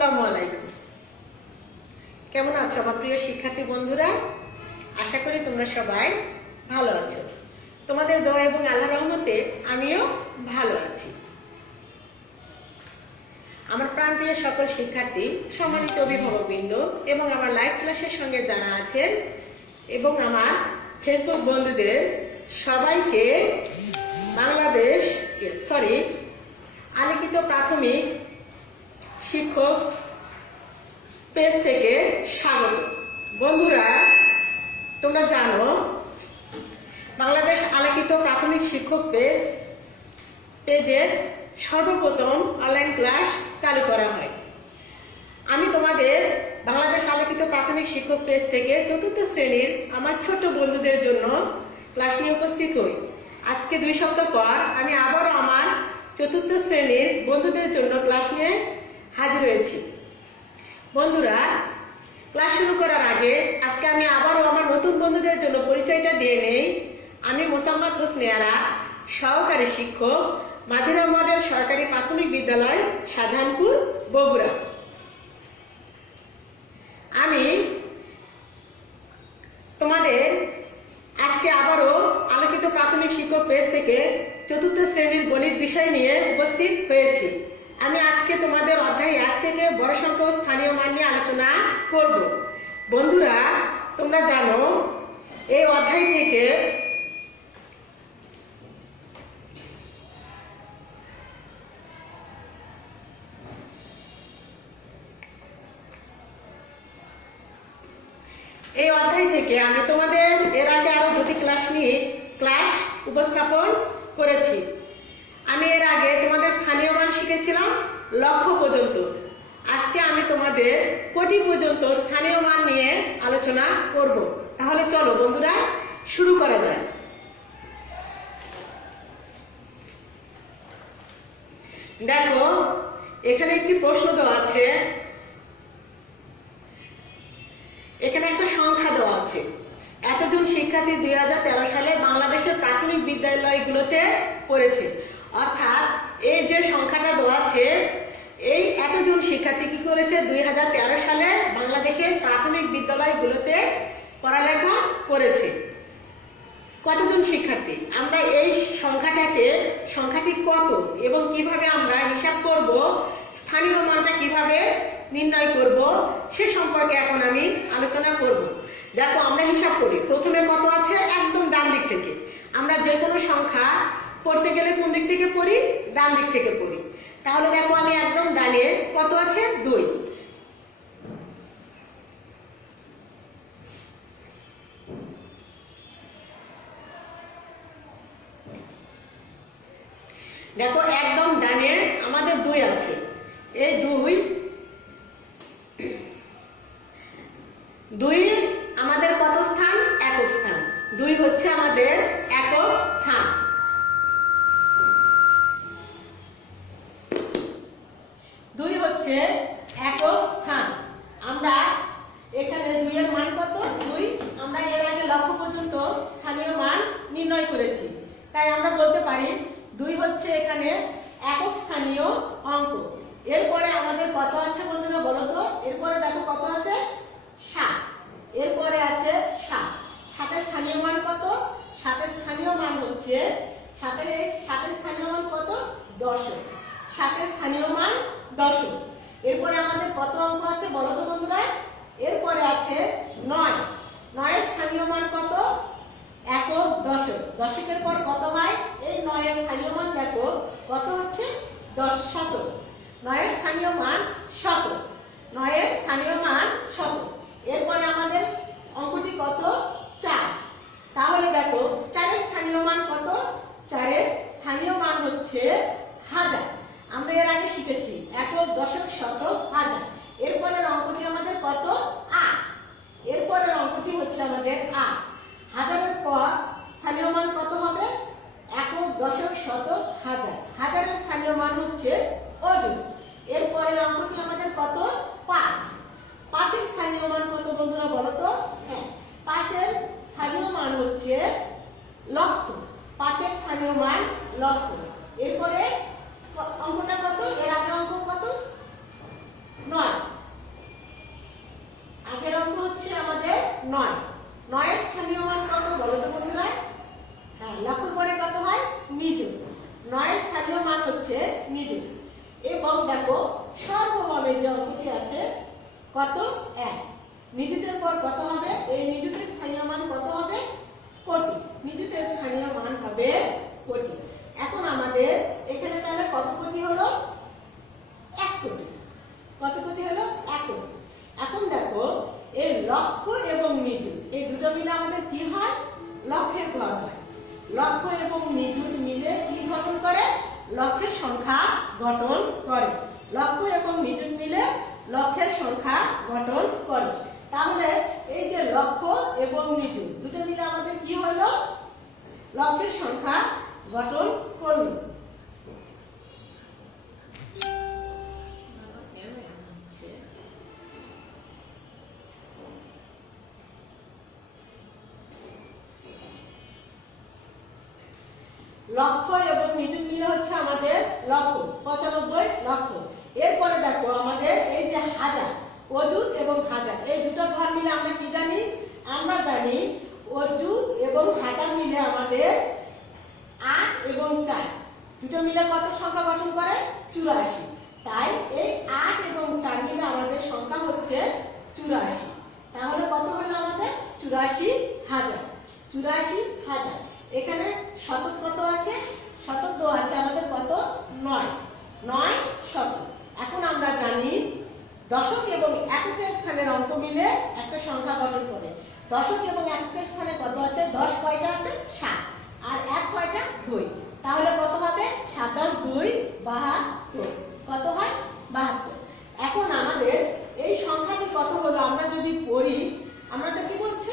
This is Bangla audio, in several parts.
আসসালামু আলাইকুম। কেমন আছো আমার প্রিয় শিক্ষার্থী বন্ধুরা? আশা করি তোমরা সবাই ভালো আছো। তোমাদের দোয়া এবং আল্লাহর রহমতে আমিও ভালো আছি। আমার প্রাণপ্রিয় সকল শিক্ষার্থী, সম্মানিত অভিভাবকবৃন্দ এবং আমার লাইভ ক্লাসের সঙ্গে যারা আছেন এবং আমার ফেসবুক বন্ধুদের সবাইকে আলোকিত প্রাথমিক শিক্ষক পেজ থেকে স্বাগত। বন্ধুরা, তোমরা জানো বাংলাদেশ আলোকিত প্রাথমিক শিক্ষক পেজের সর্বপ্রথম অনলাইন ক্লাস চালু করা হয়। আমি তোমাদের বাংলাদেশ আলোকিত প্রাথমিক শিক্ষক পেজ থেকে চতুর্থ শ্রেণীর আমার ছোট বন্ধুদের জন্য ক্লাস নিয়ে উপস্থিত হই। আজকে 2 সপ্তাহ পর আমি আবারও আমার চতুর্থ শ্রেণীর বন্ধুদের জন্য ক্লাস নিয়ে হাজির হয়েছি। বন্ধুরা, ক্লাস শুরু করার আগে আজকে আমি আবারও আমার নতুন বন্ধুদের জন্য পরিচয়টা দিয়ে নেই। আমি মোসাম্মদ হোসনেয়ারা, সহকারী শিক্ষক, মাঝিরা মডেল সরকারি প্রাথমিক বিদ্যালয়, শাহজাহানপুর, বগুড়া। আমি তোমাদের আজকে আবারও আলোকিত প্রাথমিক শিক্ষক পেজ থেকে চতুর্থ শ্রেণীর গণিত বিষয় নিয়ে উপস্থিত হয়েছি। আমি আজকে তোমাদের অধ্যায় 1 থেকে বড় সংখ্যা ও স্থানীয় মান নিয়ে আলোচনা করব। বন্ধুরা, তোমরা জানো এই অধ্যায় থেকে আমি তোমাদের এর আগে আরো 2টি ক্লাস উপস্থাপন করেছি। আমি এর আগে তোমাদের স্থানীয় মান শিখেছিলাম লক্ষ পর্যন্ত। আজকে আমি তোমাদের কোটি পর্যন্ত স্থানীয় মান নিয়ে আলোচনা করব। তাহলে চলো বন্ধুরা, শুরু করা যায়। দেখো, এখানে একটি প্রশ্ন দেওয়া আছে, এখানে একটা সংখ্যা দেওয়া আছে। এতজন শিক্ষার্থী 2013 সালে বাংলাদেশের প্রাথমিক বিদ্যালয়গুলোতে পড়েছে। অর্থাৎ এই যে সংখ্যাটা দেওয়া আছে, এই এতজন শিক্ষার্থী কি করেছে 2013 সালে বাংলাদেশের প্রাথমিক বিদ্যালয়গুলোতে পড়ালেখা করেছে। কতজন শিক্ষার্থী? আমরা এই সংখ্যাটি কত এবং কিভাবে আমরা হিসাব করব, স্থানীয় মানটা কিভাবে নির্ণয় করব সে সম্পর্কে এখন আমি আলোচনা করব। দেখো, আমরা হিসাব করি। প্রথমে কত আছে? একদম ডান দিক থেকে। আমরা যে কোনো সংখ্যা পড়তে গেলে কোন দিক থেকে পড়ি? ডান দিক থেকে পড়ি। তাহলে দেখো, আমি একদম ডানে কত আছে? 2। দেখো, একদম ডানে আমাদের 2 আছে। এই 2 আমাদের কত স্থান? একক স্থান। 2 হচ্ছে আমাদের একক স্থান। 2 হচ্ছে একক স্থান। আমরা এখানে 2 এর মান কত? 2। আমরা এর আগে লক্ষ পর্যন্ত স্থানীয় মান নির্ণয় করেছি, তাই আমরা বলতে পারি 2 হচ্ছে এখানে একক স্থানীয় অঙ্ক। এরপরে আমাদের কত আছে বন্ধুরা বলো তো? এরপরে দেখো কত আছে? 7। এরপরে আছে 7। 7 স্থানীয় মান কত? 7 স্থানীয় মান হচ্ছে 7 স্থানীয় মান কত? 10। 7 স্থানীয় মান 10। এরপরে আমাদের কত অঙ্ক আছে বলো তো বন্ধুরা? এরপরে আছে 9। 9 স্থানীয় মান কত? একক, দশক। দশকের পর কত হয়? এই 9 স্থানীয় মান দেখো কত হচ্ছে? 10 শতক। 9 স্থানীয় মান শতক। 9 স্থানীয় মান শতক। এরপরে আমাদের অঙ্কটি কত? 4। তাহলে দেখো 4 স্থানীয় মান কত? 4 স্থানীয় মান হচ্ছে 1000। আমরা এর আগে শিখেছি একক, দশক, শতক, 1000। এরপরের অঙ্কটি আমাদের কত? 8। এরপরের অঙ্কটি হচ্ছে আমাদের 8। 1000-এর পর স্থানীয় মান কত হবে? একক, দশক, শতক, 1000। 1000-এর স্থানীয় মান হচ্ছে অযুত। এরপরের অঙ্কটি আমাদের কত? 5। 5-এর স্থানীয় মান কত বন্ধুরা বলো তো? হ্যাঁ, 5-এর স্থানীয় মান হচ্ছে লক্ষ। 5-এর স্থানীয় মান লক্ষ। এরপরে অঙ্কটা কত? এর আগের অঙ্ক কত? 9। 9। 9 এর স্থানীয় মান কত বলো তো বন্ধুরা? হ্যাঁ, লক্ষর পরে কত হয়? নিযুত। 9 এর স্থানীয় মান হচ্ছে নিযুত। এবং দেখো সর্বমে যে অঙ্কটি আছে কত? 1। নিযুতের পর কত হবে? এই নিযুতের স্থানীয় মান কত হবে? কোটি। নিযুতের স্থানীয় মান হবে কোটি। এখন আমাদের এখানে তাহলে কত কোটি হলো? 1 কোটি। কত কোটি হলো? 1 কোটি। এখন দেখো এই লক্ষ এবং নিযুত এই দুটো মিলে আমাদের কি হয়? লক্ষের ঘর হয়। লক্ষ এবং নিযুত মিলে কি গঠন করে? লক্ষের সংখ্যা গঠন করে। লক্ষ এবং নিযুত মিলে লক্ষের সংখ্যা গঠন করে। তাহলে এই যে লক্ষ এবং নিযুত দুটো মিলে আমাদের কি হলো? লক্ষের সংখ্যা গঠন করলো। লক্ষ এবং নিযুত মিলে হচ্ছে আমাদের লক্ষ, 95 লক্ষ। এরপরে দেখো আমাদের এই যে হাজার, অযুত এবং হাজার এই দুটো ঘর মিলে আমরা কি জানি? আমরা জানি অযুত এবং হাজার মিলে আমাদের 8 এবং 4 দুটো মিলে কত সংখ্যা গঠন করে? 84। তাই এই 8 এবং 4 মিলে আমাদের সংখ্যা হচ্ছে 84। তাহলে কত হলো আমাদের? 84,000। 84,000। এখানে শতক কত আছে? শতক তো আছে আমাদের কত? 9। 9 শতক। এখন আমরা জানি দশক এবং এককের স্থানের অঙ্ক মিলে একটা সংখ্যা গঠন করে। দশক এবং এককের স্থানে কত আছে? 10 কয়টা আছে? 7। আর 1 কয়টা? 2। তাহলে কত হবে? 7 10 2 72। কত হয়? 72। এখন আমাদের এই সংখ্যাটি কত হলো আমরা যদি পড়ি, আমরা তো কি বলছে?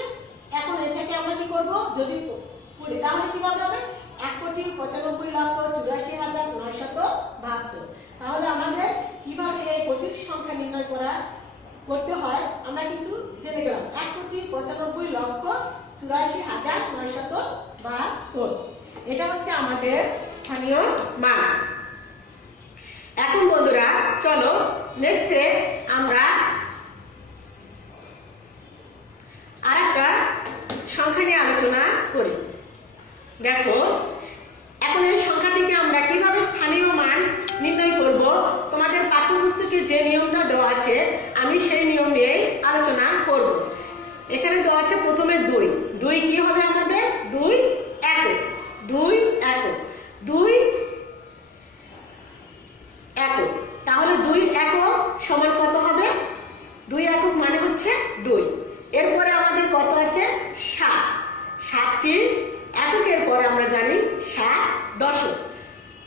এখন এটাকে আমরা কি করব? যদি পড়ি তাহলে কিভাবে হবে? 1,95,84,972। তাহলে আমাদের কিভাবে এই কোটির সংখ্যা নির্ণয় করতে হয় আমরা কিন্তু জেনে গেলাম। 1,95,84,972। এটা হচ্ছে আমাদের স্থানীয় মান। এখন বন্ধুরা চলো নেক্সটে আমরা আরেকটা সংখ্যা নিয়ে আলোচনা করি। দেখো এখন এই সংখ্যাটিকে আমরা কিভাবে স্থানীয় মান নির্ণয় করব, তোমাদের পাঠ্যপুস্তকে যে নিয়মটা দেওয়া আছে আমি সেই নিয়ম নিয়ে আলোচনা করব। এখানে দেওয়া আছে প্রথমে 2। 2 কি হবে আমাদের? 2 একক। 2 একক। 2 একক। তাহলে 2 একক সমান কত হবে? 2 একক মানে হচ্ছে 2। এরপরে আমাদের কত আছে? 7। 7 কি? এককের পরে আমরা জানি 7 দশক।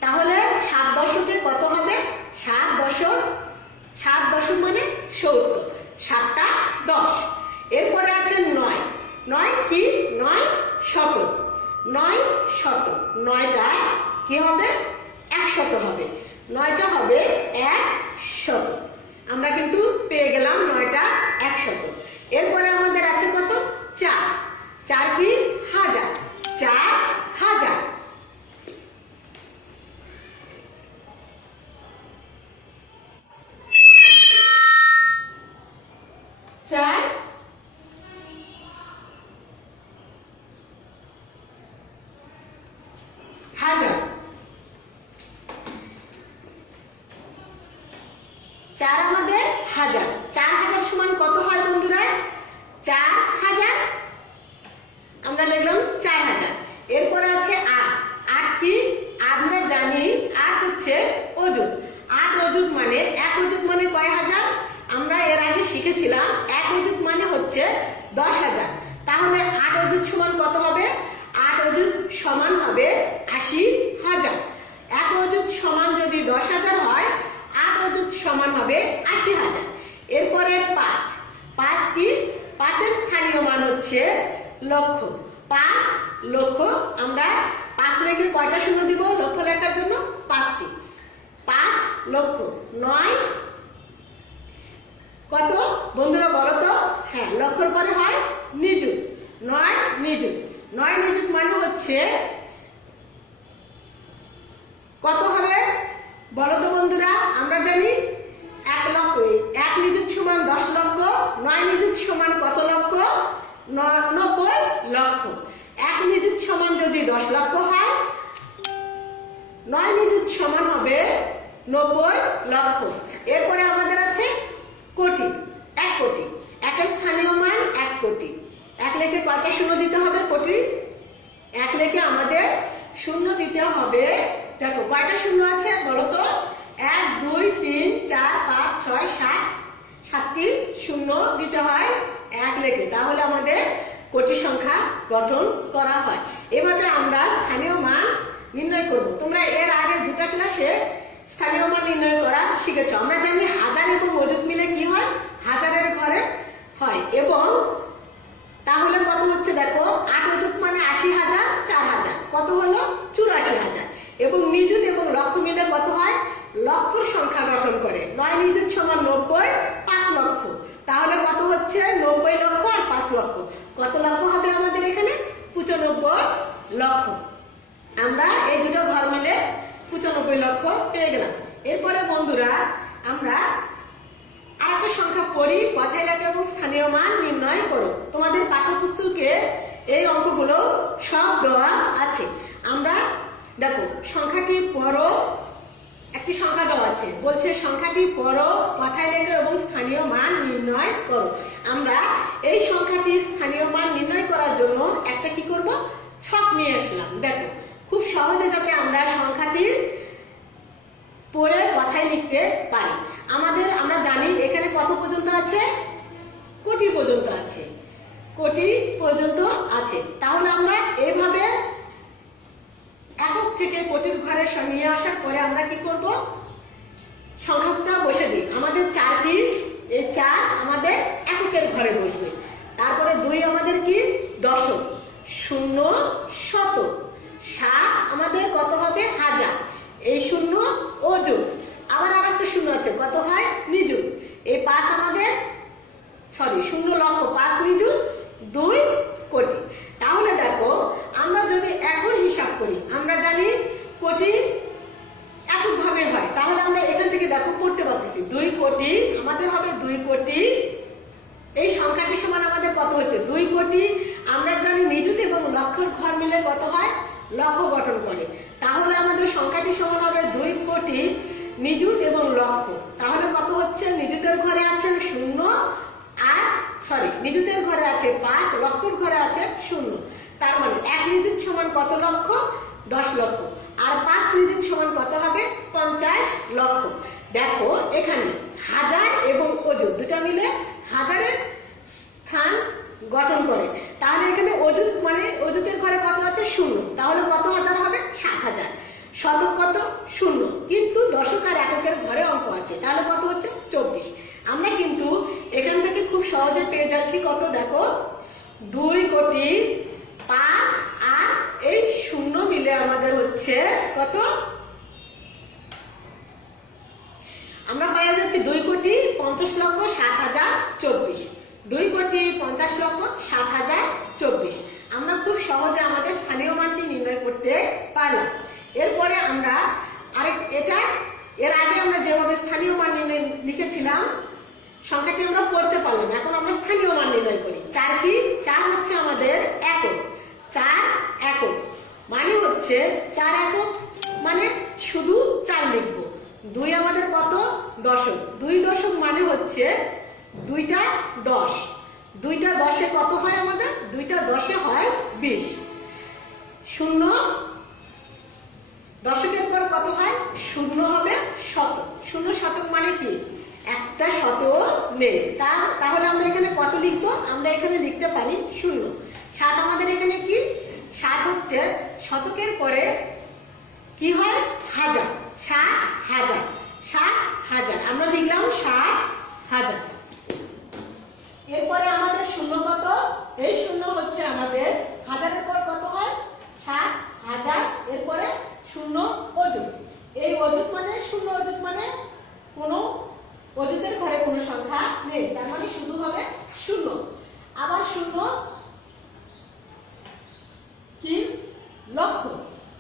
তাহলে 7 দশকে কত হবে? 7 দশক। 7 দশক মানে 70। 7টা 10। এরপরে আছে 9। 9 কি? 9 শতক। 9 শতক। 9টা কি হবে? 100 হবে। 9টা হবে 100। আমরা কিন্তু পেয়ে গেলাম 9টা 100। এরপরে আমাদের আছে কত? 4। 4 কি? হাজার। 4,000। 4,000। চার আমাদের হাজার। 4,000 সমান কত হয় বন্ধুরা? 4,000। আমরা লিখলাম 4,000। এরপরে আছে 8। 8 কি? আমরা জানি 8 হচ্ছে অযুত। 8 অযুত মানে 1 অযুত মানে কয় হাজার? আমরা এর আগে শিখেছিলাম 1 অযুত মানে হচ্ছে 10,000। তাহলে 8 অযুত সমান কত হবে? 8 অযুত সমান হবে 80,000। 1 অযুত সমান যদি 10,000 হয়, 8 অযুত সমান হবে 80,000। এরপরে 5। 5 কি? 5 এর স্থানীয় মান হচ্ছে লক্ষ। 5 লক্ষ। আমরা 5 রেখে কয়টা শূন্য দিব লক্ষ লেখার জন্য? 5টি। 5 লক্ষ। 9 কত বন্ধুরা বলো তো? হ্যাঁ, লক্ষর পরে হয় নিযুত। 9 নিযুত। 9 নিযুত মানে হচ্ছে কত হবে বলো তো বন্ধুরা? আমরা জানি 1 লক্ষ। 1 নিযুত সমান 10 লক্ষ। 9 নিযুত সমান কত লক্ষ? 10 লক্ষ হয়, 9 নিযুত সমান হবে 90 লক্ষ। এরপরে আমাদের আছে কোটি, 1 কোটি। একের স্থানীয় মান 1 কোটি। 1 লেখে কয়টা শূন্য দিতে হবে? কোটি 1 লেখে আমাদের শূন্য দিতে হবে। দেখো কয়টা শূন্য আছে বলো তো? 1 2 3 4 5 6 7, 7টি শূন্য দিতে হয় 1 লেখে, তাহলে আমাদের কোটি সংখ্যা গঠন করা হয়। এভাবে আমরা স্থানীয় মান নির্ণয় করব। তোমরা এর আগে দুটো ক্লাসে স্থানীয় মান নির্ণয় করা শিখেছো। আমরা জানি হাজার এবং অযুত মিলে কি হয়? হাজারের ঘরে হয়। এবং তাহলে কত হচ্ছে দেখো, 8 অযুত মানে 80,000, 4,000 কত হলো? 84,000। এবং নিযুত এবং লক্ষ মিলে কত হয়? লক্ষর সংখ্যা গঠন করে। 9 নিযুত সমান 90, 5 লক্ষ। তাহলে কত হচ্ছে? 90 লক্ষ আর 5 লক্ষ। কত লক্ষ হবে আমাদের এখানে? 95 লক্ষ। আমরা এই দুটো ঘর মিলে 95 লক্ষ পেয়ে গেলাম। এরপরে বন্ধুরা আমরা আরেকটা সংখ্যা পড়ি, কথায় লেখা এবং স্থানীয় মান নির্ণয় করো। তোমাদের পাঠ্যপুস্তকে এই অঙ্কগুলো সব দেওয়া আছে। আমরা দেখো সংখ্যাটি পড়ো, একটি সংখ্যা দেওয়া আছে, বলছে সংখ্যাটি পড়ো, কথায় লেখো এবং স্থানীয় মান নির্ণয় করো। আমরা এই সংখ্যাটির স্থানীয় মান নির্ণয় করার জন্য একটা কি করব? ছক নিয়ে আসলাম। দেখো খুব সহজে যাতে আমরা সংখ্যাটির পড়ে কথায় লিখতে পারি। আমরা জানি এখানে কত পর্যন্ত আছে? কোটি পর্যন্ত আছে, কোটি পর্যন্ত আছে। তাহলে আমরা এইভাবে একক থেকে কোটির ঘরে নিয়ে আসার পরে আমরা কি করব? সংখ্যাটা বসে দিই। আমাদের 4 কি? এই 4 আমাদের এককের ঘরে বসবে। তারপরে 2 আমাদের কি? দশক, 0 শতক, 7 আমাদের কত হবে? হাজার, এই 0 অযুত, আবার আরেকটা শূন্য আছে, কত হয়? নিযুত। এই 5 আমাদের 0 লক্ষ, 5 নিযুত 2 কোটি। তাহলে দেখো আমরা যদি এখন হিসাব করি, আমরা জানি কোটি এককভাবে হয়। তাহলে আমরা এখান থেকে দেখো পড়তে পারতেছি 2 কোটি আমাদের হবে 2 কোটি। এই সংখ্যাটি সমান আমাদের কত হচ্ছে? 2 কোটি। আমরা জানি নিযুত এবং লক্ষের ঘর মিলে কত হয়? লক্ষ গঠন করে। তাহলে আমাদের সংখ্যাটি সমান হবে 2 কোটি নিযুত এবং লক্ষ। তাহলে কত হচ্ছে? নিযুতের ঘরে আছে 0 আর নিযুতের ঘরে আছে 5, লক্ষের ঘরে আছে 0। তার মানে 1 নিযুত সমান কত লক্ষ? 10 লক্ষ। আর 5 নিযুত সমান কত হবে? 50 লক্ষ। দেখো এখানে হাজার এবং অযুত দুটো মিলে হাজারের স্থান গঠন করে। তাহলে এখানে অযুত মানে অযুতের ঘরে কত আছে? 0। তাহলে কত হাজার হবে? 7,000। শতক কত? 0। কিন্তু দশক আর এককের ঘরে অঙ্ক আছে, তাহলে কত হচ্ছে? 24। আমরা কিন্তু এখান থেকে খুব সহজে পেয়ে যাচ্ছি কত? দেখো 2 কোটি 5 আর এই 0 মিলে আমাদের হচ্ছে কত? আমরা পেয়ে যাচ্ছি 2 কোটি 50 লক্ষ 7,024। 2 কোটি 50 লক্ষ 7,024। আমরা খুব সহজে আমাদের স্থানীয় মানটি নির্ণয় করতে পারলাম। এরপরে আমরা এর আগে আমরা যেভাবে স্থানীয় মান নির্ণয় লিখেছিলাম সংখ্যাটি আমরা পড়তে পারলাম। এখন আমরা স্থানীয় মান নির্ণয় করি। 4 কি? 4 হচ্ছে আমাদের একক। 4 একক মানে হচ্ছে 4 একক মানে শুধু 4 লিখব। 2 আমাদের কত? দশক। 2 দশক মানে হচ্ছে 2টা 10। 2টা 10-এ কত হয় আমাদের? 2টা 10-এ হয় 20। 0 দশকের পর কত হয়? 0 হবে শতক। 0 শতক মানে কি? একটা শতক নেই। তাহলে আমরা এখানে কত লিখব? আমরা এখানে লিখতে পারি 0। 7 আমাদের এখানে কি? 7 হচ্ছে শতকের পরে কি হয়? হাজার। 7,000, 7,000 আমরা লিখলাম 7,000। এরপরে আমাদের 0 কত? এই 0 হচ্ছে আমাদের হাজারের পর কত হয়? 7,000। এরপরে 0 অযুত। এই অযুত মানে 0 অযুত মানে কোনো অযুতের ঘরে কোনো সংখ্যা নেই, তার মানে শুধু হবে 0। আবার 0 কি? লক্ষ।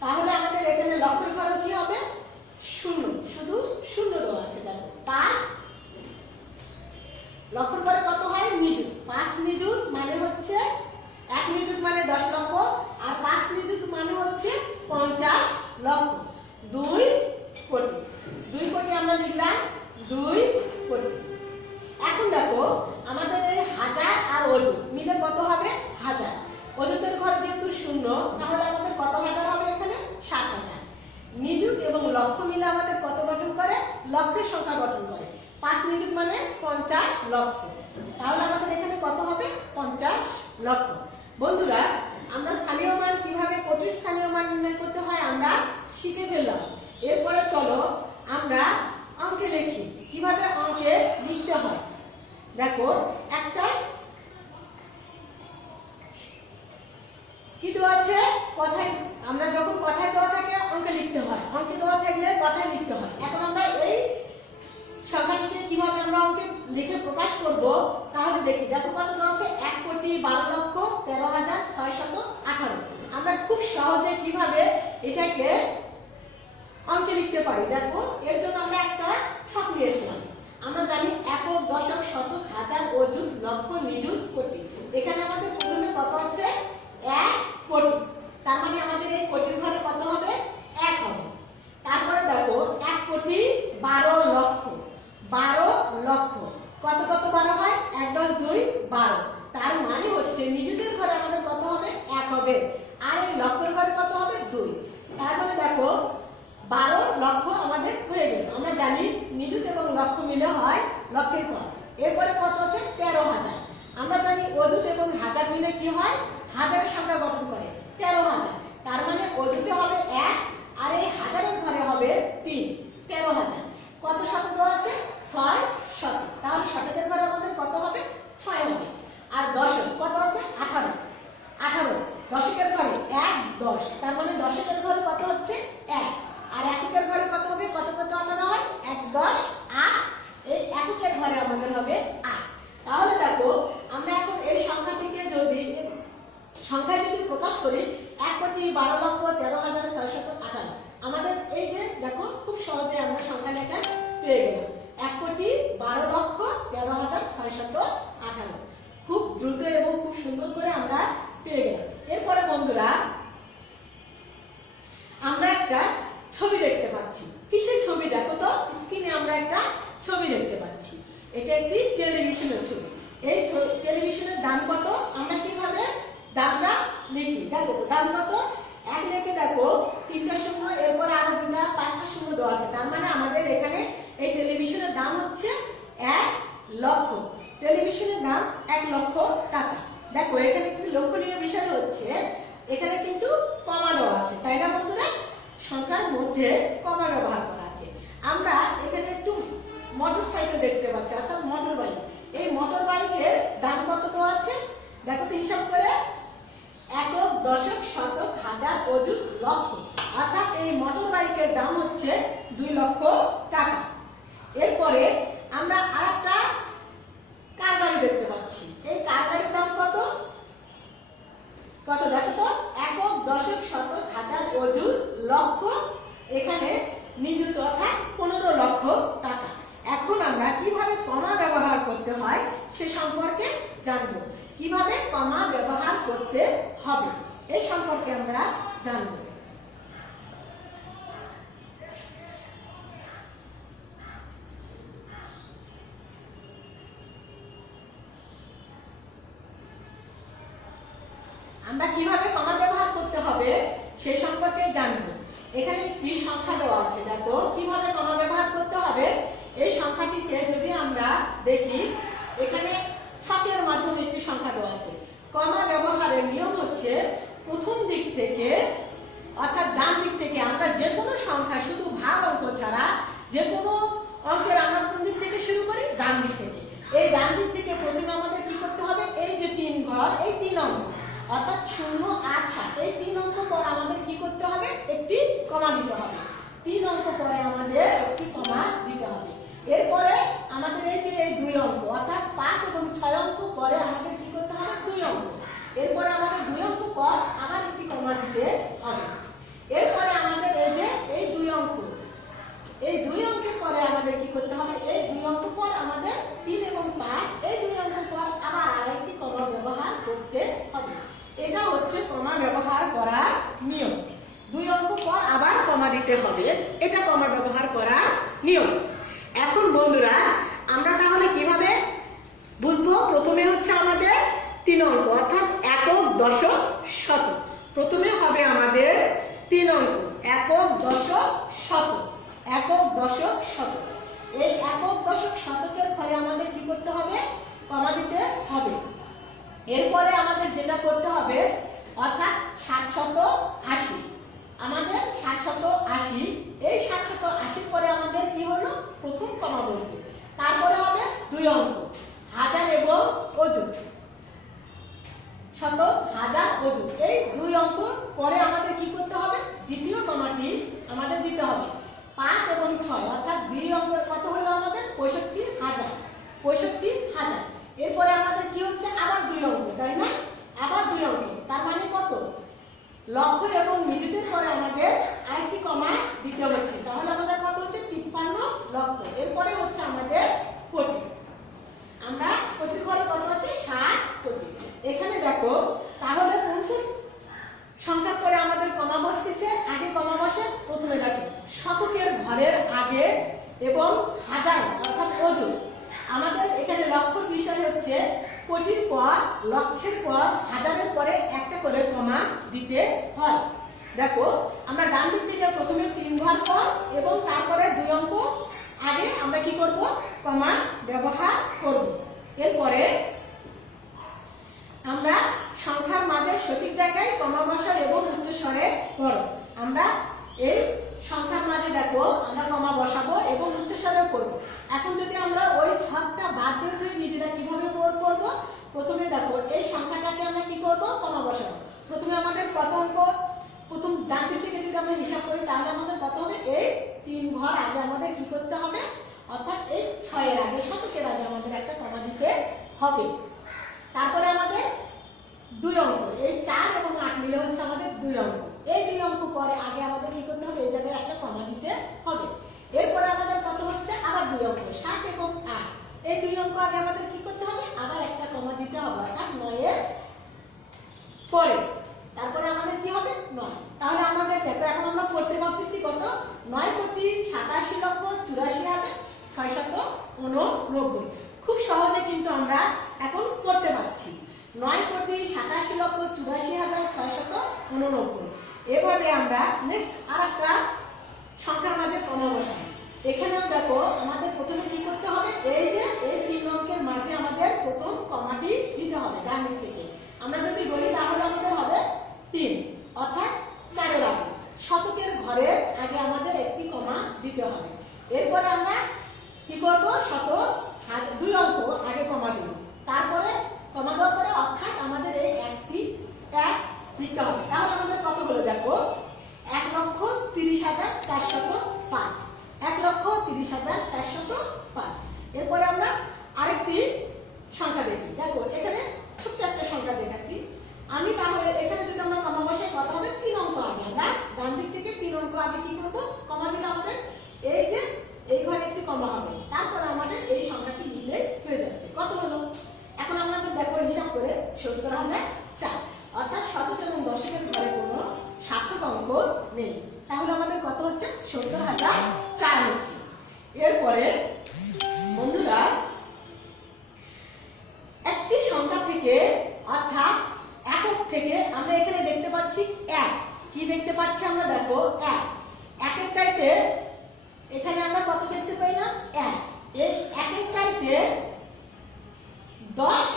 তাহলে আমাদের এখানে লক্ষের ঘরে কি হবে? 0, শুধু 0 দেওয়া আছে। দেখো 5 লক্ষের পরে কত হয়? নিযুত। 5 নিযুত মানে হচ্ছে 1 নিযুত মানে 10 লক্ষ, আর 5 নিযুত মানে হচ্ছে আমরা লিখলাম 2 কোটি। এখন দেখো আমাদের এই হাজার আর অযুত মিলে কত হবে? 1000। অযুতের ঘরে যেহেতু শূন্য, তাহলে আমাদের কত হাজার হবে? এখানে 7000। নিযুত এবং লক্ষ মিলে আমাদের কত গঠন করে? লক্ষের সংখ্যা গঠন করে। 5 নিযুত মানে 50 লক্ষ। তাহলে আমাদের এখানে কত হবে? 50 লক্ষ। বন্ধুরা, আমরা স্থানীয় মান কিভাবে কোটির স্থানীয় মান নির্ণয় করতে হয় আমরা শিখে ফেললাম। এরপরে চলো আমরা অঙ্কে লিখি, কিভাবে অঙ্কে লিখতে হয়। দেখো একটা কি দেওয়া আছে? কথায়, আমরা যখন কথায় দেওয়া থাকে অঙ্কে লিখতে হয়, অঙ্কে দেওয়া থাকলে কথায় লিখতে হয়। এখন আমরা এই সংখ্যাটিকে কিভাবে আমরা অঙ্কে লিখে প্রকাশ করব তাহলে দেখি। দেখো কত দেওয়া আছে? 1,12,13,618। আমরা খুব সহজে কিভাবে এটাকে অঙ্কে লিখতে পারি দেখো। এর জন্য আমরা একটা ছক নিয়ে এসেছিলাম। আমরা জানি একক, দশক, শতক, হাজার, অযুত, লক্ষ, নিযুত, কোটি। এখানে আমাদের প্রথমে কত হচ্ছে? 1 কোটি। তার মানে আমাদের এই কোটির ঘরে কত হবে? 1 হবে। তারপরে দেখো 1 কোটি 12 লক্ষ। 12 লক্ষ কত কত 12 হয়? 1 10 2 12। তার মানে হচ্ছে নিযুতের ঘরে আমাদের কত হবে? 1 হবে। আর এই লক্ষের ঘরে কত হবে? 2। তার মানে দেখো 12 লক্ষ আমাদের হয়ে গেল। আমরা জানি নিযুত এবং লক্ষ মিলে হয় লক্ষের ঘর। এরপরে কত আছে? 13,000। আমরা জানি অযুত এবং হাজার মিলে কি হয়? হাজারের সংখ্যা গঠন করে 13,000। তার মানে অযুতে হবে 1 আর এই হাজারের ঘরে হবে 3, 13,000। কত শতক দেওয়া আছে? 6 শতক। তাহলে শতকের ঘরে আমাদের কত হবে? 6 হবে। আর দশক কত আছে? 18, 18। দশকের ঘরে 1 10। তার মানে দশকের ঘরে কত হচ্ছে? 1। আর এককের ঘরে কত হবে? কত কত 18 হয়? 1 10 8। এই এককের ঘরে আমাদের হবে 8। তাহলে দেখো আমরা এখন এই সংখ্যাটিকে যদি সংখ্যায় যদি প্রকাশ করি 1,12,13,618। আমাদের এই যে দেখো খুব সহজে আমরা সংখ্যা লেখা পেয়ে গেলাম 1,12,13,618। খুব দ্রুত এবং খুব সুন্দর করে আমরা পেয়ে গেলাম। এরপরে বন্ধুরা আমরা একটা ছবি দেখতে পাচ্ছি। কিসের ছবি? দেখো তো স্ক্রিনে আমরা একটা ছবি দেখতে পাচ্ছি। এটা একটি টেলিভিশনের ছবি। এই টেলিভিশনের দাম কত? আমরা কিভাবে দামটা লিখি দেখো। দাম কত? 1 লিখে দেখো 3টা শূন্য, এরপরে আরো 2টা 5টা শূন্য দেওয়া আছে। তার মানে আমাদের এখানে এই টেলিভিশনের দাম হচ্ছে 1 লক্ষ। টেলিভিশনের দাম 1 লক্ষ টাকা। দেখো এখানে একটু লক্ষণীয় বিষয় হচ্ছে এখানে কিন্তু কমা দেওয়া আছে, তাই না বন্ধুরা? সংখ্যার মধ্যে কমা ব্যবহার করা আছে। আমরা এখানে একটু মোটর সাইকেল দেখতে পাচ্ছি, অর্থাৎ মোটর বাইক। এই মোটর বাইকের দাম কত দেওয়া আছে দেখো তো হিসাব করে। একক, দশক, শতক, হাজার, অযুত, লক্ষ। অর্থাৎ এই মোটর বাইকের দাম হচ্ছে 2 লক্ষ টাকা। এরপরে আমরা আরেকটা কার গাড়ি দেখতে পাচ্ছি। এই কার গাড়ির দাম কত? কত দেখো তো? একক, দশক, শতক, হাজার, অযুত, লক্ষ। এখানে নিযুত অর্থাৎ 15 লক্ষ টাকা। এখন আমরা কিভাবে কমা ব্যবহার করতে হয় সে সম্পর্কে জানব। কিভাবে কমা ব্যবহার করতে হবে এই সম্পর্কে আমরা জানব। আমরা কিভাবে কমা ব্যবহার করতে হবে সে সম্পর্কে জানব। এখানে একটি সংখ্যা দেওয়া আছে, দেখো কিভাবে কমা ব্যবহার করতে হবে। এই সংখ্যাটিকে যদি আমরা দেখি, এখানে ছকের মাধ্যমে একটি সংখ্যা দেওয়া আছে। কমা ব্যবহারের নিয়ম হচ্ছে প্রথম দিক থেকে অর্থাৎ ডান দিক থেকে আমরা যে কোনো সংখ্যা শুধু ভাগ অঙ্ক ছাড়া যে কোনো অঙ্কের আমরা কোন দিক থেকে শুরু করি? ডান দিক থেকে। এই ডান দিক থেকে প্রথমে আমাদের কি করতে হবে? এই যে 3 ঘর, এই 3 অঙ্ক অর্থাৎ 0 8 7 এই 3 অঙ্ক পর আমাদের কি করতে হবে? একটি কমা দিতে হবে। 3 অঙ্ক পরে আমাদের একটি কমা দিতে হবে। এরপরে আমাদের এই যে এই 2 অঙ্ক অর্থাৎ 5 এবং 6 অঙ্ক পরে আমাদের কি করতে হবে? 2 অঙ্ক। এরপরে আমাদের 2 অঙ্ক পর আবার একটি কমা দিতে হবে। এরপরে আমাদের এই যে এই 2 অঙ্ক, এই 2 অঙ্কের পরে আমাদের কি করতে হবে? এই 2 অঙ্ক পর আমাদের 3 এবং 5 এই 2 অঙ্ক পর আবার আরেকটি কমা ব্যবহার করতে হবে। এটা হচ্ছে কমা ব্যবহার করার নিয়ম। 2 অঙ্ক পর আবার কমা দিতে হবে, এটা কমা ব্যবহার করার নিয়ম। এখন বন্ধুরা আমরা তাহলে কিভাবে বুঝবো? প্রথমে হচ্ছে আমাদের 3 অঙ্ক অর্থাৎ একক, দশক, শতক। প্রথমে হবে আমাদের 3 অঙ্ক একক, দশক, শতক। একক, দশক, শতক। এই একক, দশক, শতকের ঘরে আমাদের কি করতে হবে? কমা দিতে হবে। এরপরে আমাদের যেটা করতে হবে অর্থাৎ 780। আমাদের 780, এই 780 পরে আমাদের কি হলো? প্রথম কমা বলবো। তারপরে হবে 2 অঙ্ক হাজার এবং অযুত। শতক, হাজার, অযুত। এই 2 অঙ্ক পরে আমাদের কি করতে হবে? দ্বিতীয় কমাটি আমাদের দিতে হবে 5 এবং 6 অর্থাৎ 2 অঙ্ক কত হলো আমাদের? 65,000। 65,000। এরপরে আমাদের কি হচ্ছে? আবার 2 অঙ্ক, তাই না? আবার 2 অঙ্ক, তার মানে কত? লক্ষ এবং নিযুতের পরে আমাদের আরেকটি কমা দিতে হচ্ছে। তাহলে আমাদের কত হচ্ছে? 53 লক্ষ। এরপরে হচ্ছে আমাদের কোটি। আমরা কোটির ঘরে কত হচ্ছে? 7 কোটি। এখানে দেখো তাহলে কোন কোন সংখ্যার পরে আমাদের কমা বসতেছে? আগে কমা বসে প্রথমে দেখো শতকের ঘরের আগে এবং হাজার অর্থাৎ অযুত। আমাদের এখানে লক্ষ্যর বিষয় হচ্ছে কোটির পর, লক্ষের পর, হাজারের পরে একটা করে কমা দিতে হয়। দেখো আমরা ডান দিক থেকে প্রথমে 3 ঘর পর এবং তারপরে 2 অঙ্ক আগে আমরা কি করব? কমা ব্যবহার করব। এরপরে আমরা সংখ্যার মাঝে সঠিক জায়গায় কমা বসার এবং উচ্চস্বরে পড়ো। আমরা এই সংখ্যার মাঝে দেখো আমরা কমা বসাবো এবং উচ্চস্বরে পড়বো। এখন যদি আমরা ওই ছকটা বাদ দিয়ে নিজেরা কিভাবে পড়বো? প্রথমে দেখো এই সংখ্যাটাকে আমরা কি করব? কমা বসাবো। প্রথমে আমাদের কত অঙ্ক? প্রথম জানতে থেকে যদি আমরা হিসাব করি তাহলে আমাদের কত হবে? এই 3 ঘর আগে আমাদের কি করতে হবে? অর্থাৎ এই 6 এর আগে, শতকের আগে আমাদের একটা কমা দিতে হবে। তারপরে আমাদের 2 অঙ্ক, এই 4 এবং 8 মিলে হচ্ছে আমাদের 2 অঙ্ক। এই 2 অঙ্ক পরে আগে আমাদের কি করতে হবে? এই জায়গায় একটা কমা দিতে হবে। এরপরে আমাদের কত হচ্ছে? আবার 2 অঙ্ক 7 এবং 8। এই 2 অঙ্ক আগে আমাদের কি করতে হবে? আবার একটা কমা দিতে হবে অর্থাৎ 9 এর পরে। তারপরে আমাদের কি হবে? 9। তাহলে আমাদের দেখো এখন আমরা পড়তে পারতেছি কত? 9,87,84,689। খুব সহজে কিন্তু আমরা এখন পড়তে পারছি। 9,87,84,689। এভাবে আমরা নেক্সট আরেকটা সংখ্যার মাঝে কমা বসাই। এখানেও দেখো আমাদের প্রথমে কি করতে হবে? এই যে এই 3 অঙ্কের মাঝে আমাদের প্রথম কমাটি দিতে হবে ডান দিক থেকে। আমরা যদি বলি তাহলে আমাদের হবে 3 অর্থাৎ 4 এর আগে। শতকের ঘরের আগে আমাদের একটি কমা দিতে হবে। এরপরে আমরা কি করব? শতক 2 অঙ্ক আগে কমা দেব। তারপরে কমা দেওয়ার পরে অর্থাৎ আমাদের এই একটি 1 দিতে হবে। তাহলে আমাদের কত হলো? দেখো 1,30,405। 1,30,405। এরপরে আমরা আরেকটি সংখ্যা দেখি। দেখো এখানে ছোট্ট একটা সংখ্যা দেখাচ্ছি আমি। তাহলে এখানে যদি আমরা কমা বসাই কত হবে? 3 অঙ্ক আগে আমরা ডান দিক থেকে 3 অঙ্ক আগে কি করব? কমা দিলে আমাদের এই যে এই ঘরে একটি কমা হবে। তারপর আমাদের এই সংখ্যাটি লিখলে হয়ে যাচ্ছে। কত হলো? এখন আমাদের দেখো হিসাব করে 70,004। অর্থাৎ শতক এবং দশকের ঘরে কোনো সার্থক অঙ্ক নেই। তাহলে আমাদের কত হচ্ছে? 70,004 হচ্ছে। এরপরে বন্ধুরা একটি সংখ্যা থেকে অর্থাৎ একক থেকে আমরা এখানে দেখতে পাচ্ছি 1। কি দেখতে পাচ্ছি আমরা? দেখো 1। 1 এর চাইতে এখানে আমরা কত দেখতে পাই না? 1। এই 1 এর চাইতে 10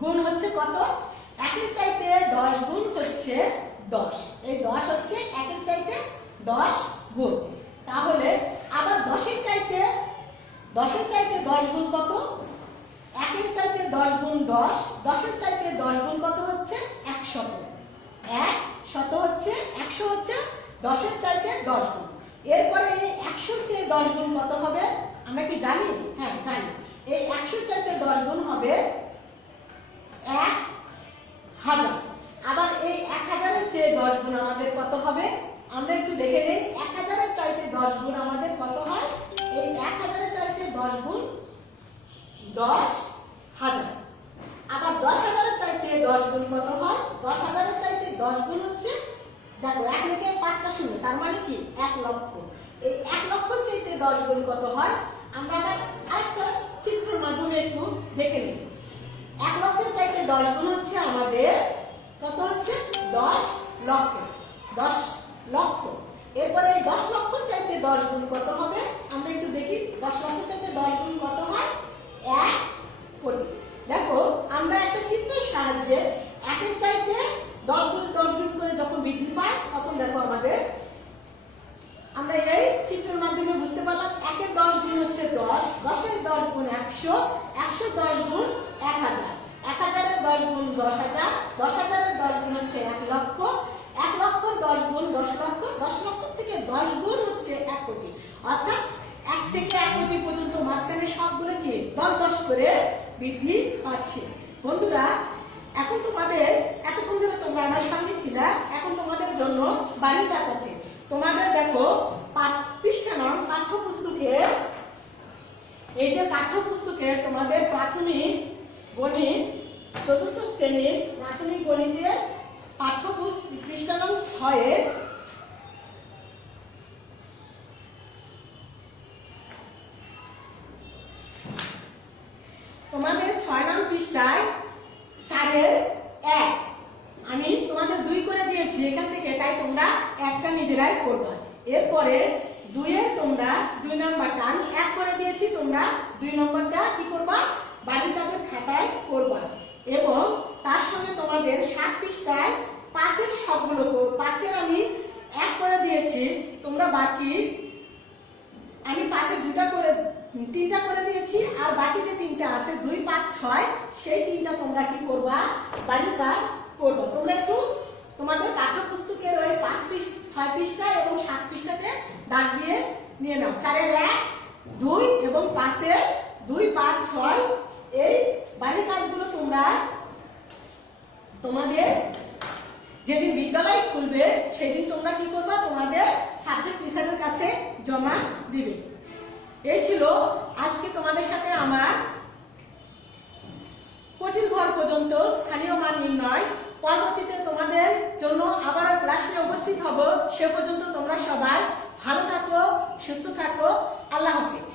গুণ হচ্ছে কত? 1 এর চাইতে 10 গুণ হচ্ছে 10। এই 10 হচ্ছে 1 এর চাইতে 10 গুণ। তাহলে আবার 10 এর চাইতে 10 গুণ কত? 1 এর চাইতে 10 গুণ 10। 10 এর চাইতে 10 গুণ কত হচ্ছে? 100। 100 হচ্ছে 100 হচ্ছে 10 এর চাইতে 10 গুণ। এরপরে এই 100 এর চেয়ে 10 গুণ কত হবে? আমরা কি জানি? হ্যাঁ জানি। এই 100 এর চাইতে 10 গুণ হবে 1000। আবার এই 1000 এর চেয়ে 10 গুণ আমাদের কত হবে? আমরা একটু দেখে নেই। 1000 এর চাইতে 10 গুণ আমাদের কত হয়? এই 1000 এর চাইতে 10 গুণ 10,000। আবার 10,000 এর চাইতে 10 গুণ কত হয়? 10,000 এর চাইতে 10 গুণ হচ্ছে দেখো 1 লিখে 5টা শূন্য, তার মানে কি? 1 লক্ষ। এই 1 লক্ষর চাইতে 10 গুণ কত হয়? আমরা আবার আরেকটা চিত্রের মাধ্যমে একটু দেখে নিই। 1 লক্ষের চাইতে 10 গুণ হচ্ছে আমাদের কত হচ্ছে 10 লক্ষ। 10 লক্ষ। এরপরে 10 লক্ষের চাইতে 10 গুণ কত হবে আমরা একটু দেখি। 10 লক্ষের চাইতে 10 গুণ কত হয় 1 কোটি। দেখো আমরা একটা চিত্রের সাহায্যে 1 এর চাইতে 10 গুণ করে যখন বৃদ্ধি পায় তখন দেখো আমাদের আমরা এই চিত্রের মাধ্যমে বুঝতে পারলাম 1 এর 10 গুণ হচ্ছে 10, 10 এর 10 গুণ 100, 110 গুণ 1000, 1000 এর 10 গুণ 10000, 10000 এর 10 গুণ হচ্ছে 1 লক্ষ, 1 লক্ষের 10 গুণ 10 লক্ষ, 10 লক্ষ থেকে 10 গুণ হচ্ছে 1 কোটি। অর্থাৎ 1 থেকে 1 কোটি পর্যন্ত মাঝখানে সবগুলো কি 10 করে বৃদ্ধি পাচ্ছে। বন্ধুরা এখন তোমাদের এতক্ষণ ধরে তোমরা আমার সঙ্গে ছিলা, এখন তোমাদের জন্য বাড়ির কাজ আছে। তোমাদের দেখো পৃষ্ঠা নং পাঠ্যপুস্তকে, এই যে পাঠ্যপুস্তকে তোমাদের প্রাথমিক গণিত 4th শ্রেণীর প্রাথমিক গণিতের পাঠ্যপুস্তক পৃষ্ঠা নং 6 তোমাদের 6 নং পৃষ্ঠায় 4-1 আমি তোমাদের 2 করে দিয়েছি এখান থেকে, তাই তোমরা একটা নিজেরাই করবে। এরপরে 2 এ তোমরা 2 নম্বরটা আমি 1 করে দিয়েছি, তোমরা 2 নম্বরটা কি করবা বাড়ির কাজের খাতায় করবা। এবং তার সঙ্গে তোমাদের 7 পৃষ্ঠায় 5 এর সবগুলো 5 এর আমি 1 করে দিয়েছি, তোমরা বাকি আমি 5 এর 2টা করে 3টা করে দিয়েছি, আর বাকি যে 3টা আছে 2, 5, 6 সেই 3টা তোমরা কি করবা বাড়ির কাজ করবা। তোমরা একটু তোমাদের পাঠ্যপুস্তকের ওই 6 পৃষ্ঠা এবং 7 পৃষ্ঠাতে দাগ দিয়ে নিয়ে নাও। 4 এর 1, 2 এবং 5 এর 2, 5, 6 এই বাড়ির কাজগুলো তোমরা তোমাদের যেদিন বিদ্যালয় খুলবে সেদিন তোমরা কি করবা তোমাদের সাবজেক্ট টিচারের কাছে জমা দিবে। এই ছিল আজকে তোমাদের সাথে আমার কোটির ঘর পর্যন্ত স্থানীয় মান নির্ণয়। পরবর্তীতে তোমাদের জন্য আবারও ক্লাস নিয়ে উপস্থিত হব। সে পর্যন্ত তোমরা সবাই ভালো থাকো, সুস্থ থাকো। আল্লাহ হাফেজ।